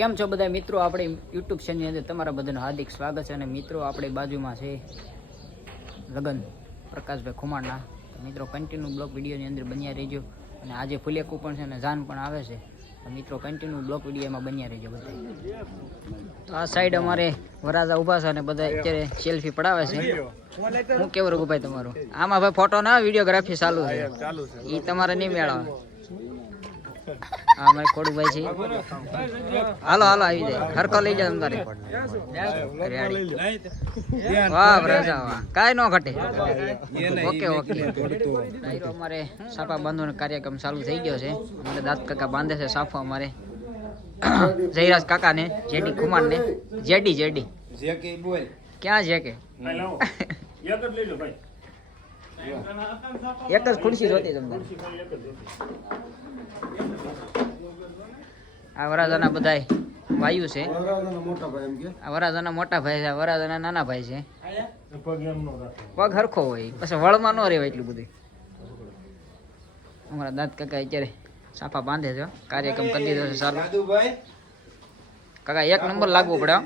કેમ છો બધા મિત્રો? આપણે યુટ્યુબ ચેનલની અંદર તમારા બધાનું હાર્દિક સ્વાગત છે. અને મિત્રો આપણી બાજુમાં છે લગન પ્રકાશભાઈ ખુમાણના. તો મિત્રો કન્ટિન્યુ બ્લોગ વિડીયોની અંદર બન્યા રહેજો. અને આજે ફુલેકું પણ છે અને જાન પણ આવે છે. તો મિત્રો કન્ટિન્યુ બ્લોગ વિડીયોમાં બન્યા રહેજો બધા. તો આ સાઈડ અમારે વરાજા ઊભા છે અને બધા અત્યારે સેલ્ફી પડાવે છે. હું કેવું રઘુભાઈ તમારું? આમાં ભાઈ ફોટો ના વિડીયોગ્રાફી ચાલુ છે, એ તમારે નહીં મેળવે. હા મારે ખોડુભાઈ છે. હાલો હાલો આવી જાય, હરકો લઈ જાય તમારે. વાહ રાજા વાહ, કાંઈ ન ઘટે. Okay okay. અમારે સાફા બાંધવાનો કાર્યક્રમ ચાલુ થઈ ગયો છે. અમારે દાંત કાકા બાંધે છે સાફો. અમારે જયરાજ કાકા ને જેડી કુમાર ને જેડી ક્યાં છે કે એક જ ખુરશી જોતી તમને. આ વરાજાના બધાય વાયુ છે. આ વરાજાના મોટા ભાઈ છે, વરાજાના નાના ભાઈ છે. પગ હરખો હોય પછી વળમાં ન રહેવાય એટલું બધું. અમારા દાંત કાકા અત્યારે સાફા બાંધે છે. કાર્યક્રમ કરી દીધો છે ચાલુ. કાકા એક નંબર લાગવો પડે.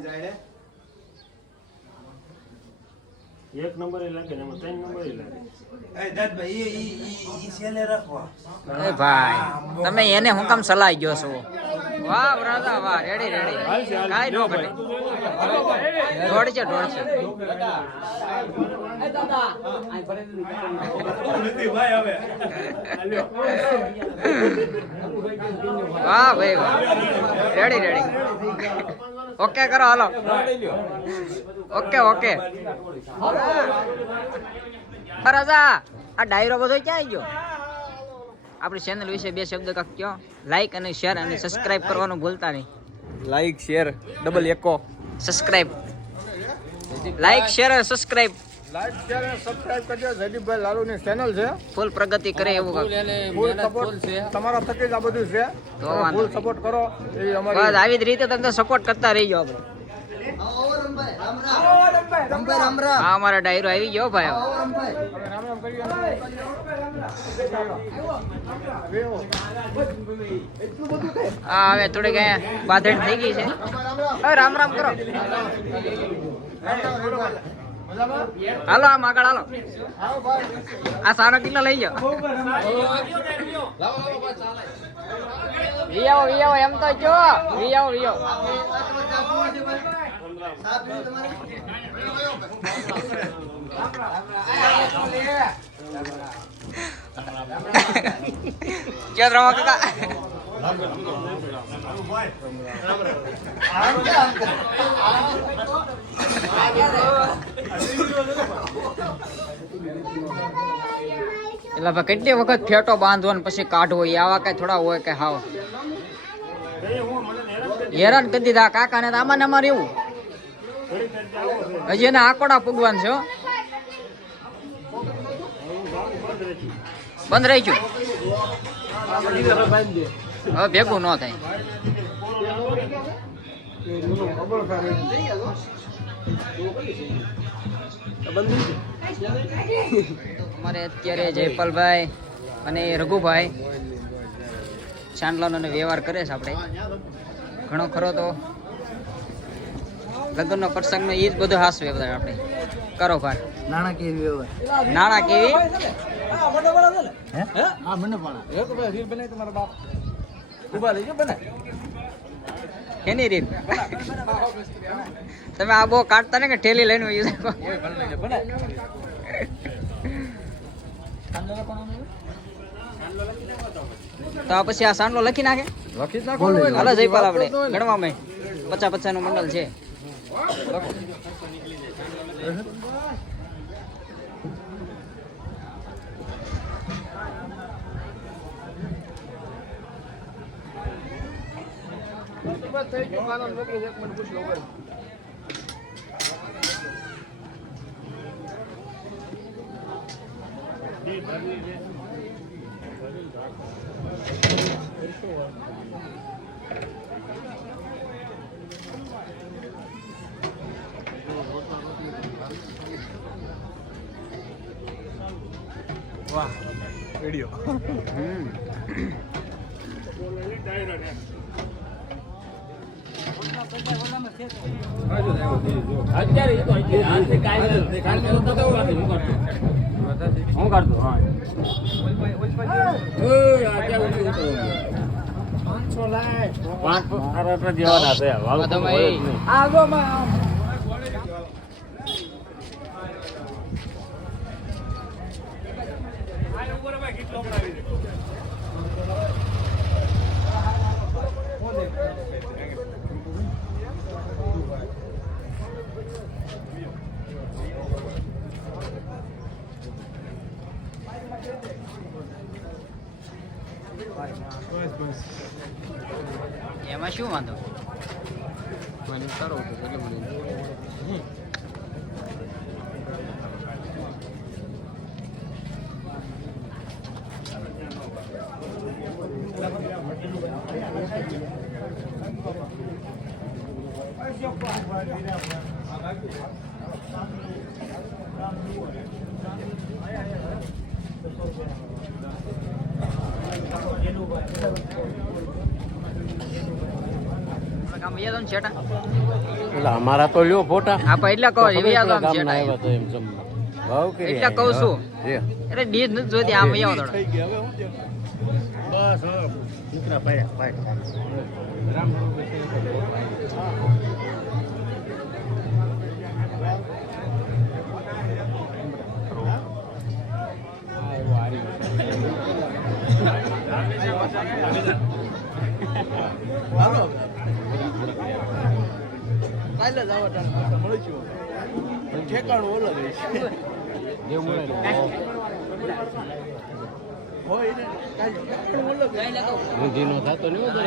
એક નંબર લાગે ને એમાં 3 નંબર લાગે. એ ભાઈ તમે એને હું કામ સલાહ ગયો છો? વાહ રાજા વાહ, રેડી રેડી, કાઈ નો ઘટે. દોડ છે વાહ ભાઈ વાહ, રેડી રેડી. ઓકે કરો હાલો. Okay okay. રાજા આ ડાયરો બધો ક્યાં ગયો? આપણી ચેનલ વિશે બે શબ્દ કાક કયો. લાઈક અને શેર અને સબસ્ક્રાઇબ કરવાનું ભૂલતા નહીં. લાઈક શેર ડબલ એકો સબસ્ક્રાઇબ. લાઈક શેર અને સબસ્ક્રાઇબ. લાઈક શેર અને સબસ્ક્રાઇબ કરજો. જયદીપભાઈ લાલુની ચેનલ છે, ફૂલ પ્રગતિ કરે એવું કાક. ફૂલ સપોર્ટ છે તમારા થકી જ આ બધું છે. તો ફૂલ સપોર્ટ કરો એ અમારી. બસ આવી જ રીતે તમને સપોર્ટ કરતા રહીજો આપણે. હા અમારા ડાયરો આવી ગયો ભાઈ. હા હવે થોડીક બાધડ થઈ ગઈ છે. રામ રામ કરો. હાલો આમ આગળ હાલો. આ સારો કિલ્લો લઈ જાઓ. વી આવો એમ તો જો. વી આવો ક્યાં રમા કાકા? એટલે કેટલી વખત ફેટો બાંધવો ને પછી કાઢવો, આવા કઈ થોડા હોય કે હાવ હેરાન કરી દીધા કાકા ને. આમાં ને અમારે એવું હજી એને આકોડા પૂગવાનું છે. બંધ રહી ગયું હવે ભેગું ન થાય. અમારે અત્યારે જયપાલભાઈ અને રઘુભાઈ ચાંદલાનો વ્યવહાર કરે છે. આપણે ઘણો ખરો તો લગ્નનો પ્રસંગનો એ જ બધું હાસવે બધા આપણે કરો ભાઈ. નાણાકીય વ્યવહાર. નાણાકીય એની રીત તમે આ બહુ કાઢતા ને કે ઠેલી લઈને તો પછી આ સાંડલો લખી નાખે. હાલો જયપાલ આપણે ગણવામાં 50-50 નું મંડળ છે. વાહ વિડિયો. હું કરતો હા એમાં શું વાંધો કામ યાદ ને છેટા અમારા તો લ્યો ફોટા આપા એટલા કહો એવી યાદ આમ છેટા આવ્યા તો એમ જમવા ભાવ કે એટલા કહું છું અરે ડીશ નથી જોઈતી આમ આવો થોડા બસ દીકરા ભાઈ ભાઈ કાલે જ આવા ટાણે મળી ગયો ઠેકાણું ઓલો રહીશ હોય ને કાલે ઠેકાણું ઓલો ઊંધીનો થતો નહીં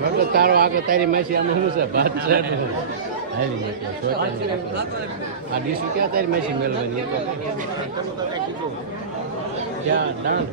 એટલે તારો આગળ તારી માસી આમાં શું છે ભાત છે હાલી આ ડીશ ક્યાં તારી માસી મેળવાની ક્યાં દાણ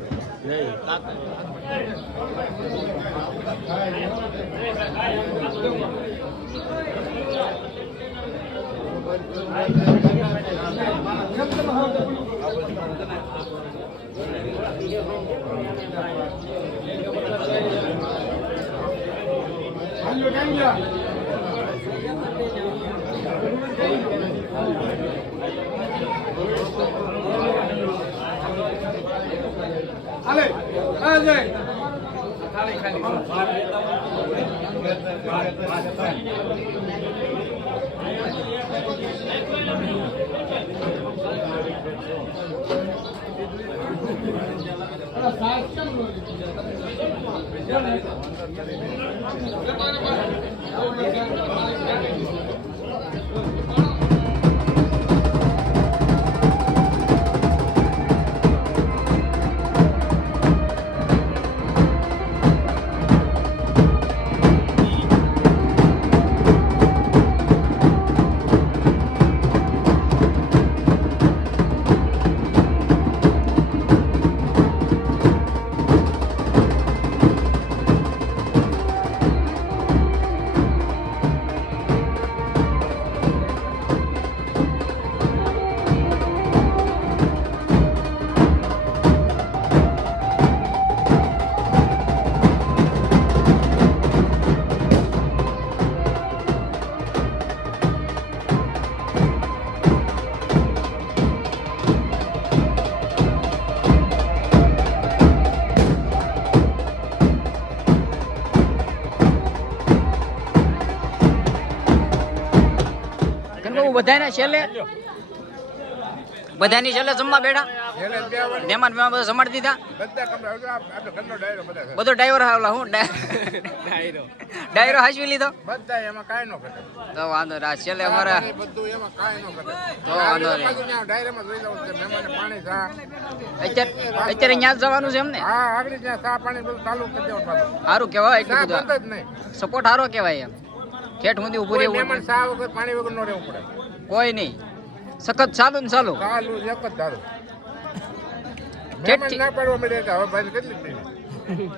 બધાને છેલ્લે બધાની છેલ્લે જમવા બેઠા મહેમાન મેમાં બધા જમાડી દીધા બધો ડ્રાઈવર આવલા હું ડાયરો હાચવી લીધો બધા એમાં કાંઈ નો ઘટે તો વાંધો ના છેલ્લે અમારા બધું એમાં કાંઈ નો ઘટે તો વાંધો નહીં ડાયરેમાં જોઈ જવું છે મહેમાને પાણી ચા અત્યારે ત્યાં જ જવાનું છે એમને હા આગળ ત્યાં ચા પાણી બધું ચાલુ કરી દેવાનું પાછું સારું કહેવાય એટલું ચા બધું બંધ જ નહીં સપોર્ટ સારો કહેવાય એમ ઠેઠ સુધી ઉભું કોઈ રહેવું મહેમાન ચા વગર પાણી વગર નો રહેવું પડે કોઈ નહીં સખત ચાલુ ને ચાલુ ચાલુ એક જ ધારું ઠેઠ મહેમાન ના પાડવા મળે કે હવે ભાઈ કેટલી પીવી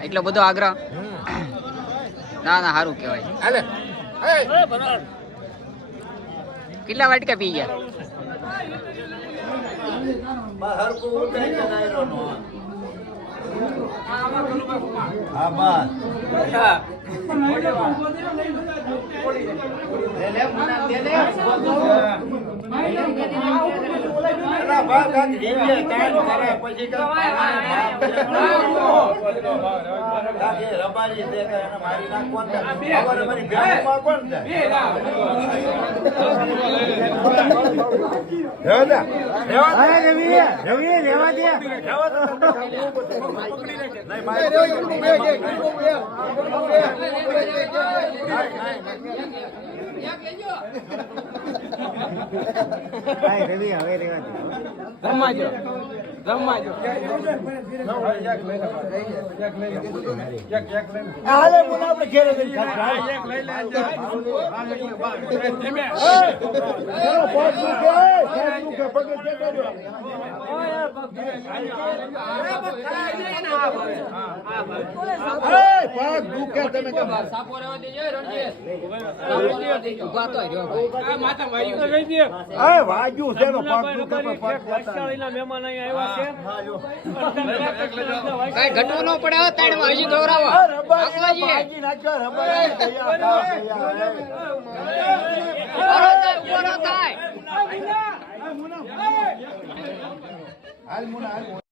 એટલો બધો આગ્રહ ના ના સારું કહેવાય હાલે કેટલા વાટકા પી ગયા હા બસ અલા બા કાક જીવે કાઈ કરે પછી કાક એ રબાજી દે કે એને મારી નાખવા ને ખબર મારી બેંકમાં કોણ જાય રેવા દે હાલે બોલા આપણે ઘેરે જઈને ખાશું એક લઈ લે વાગ્યું છે મહેમાન અહીંયા આવ્યા છે કાઈ ઘટવું ન પડે હો તાણમાં હજી દોરાવો ભાજી નાખ્યો થાય હાલ મુના હાલ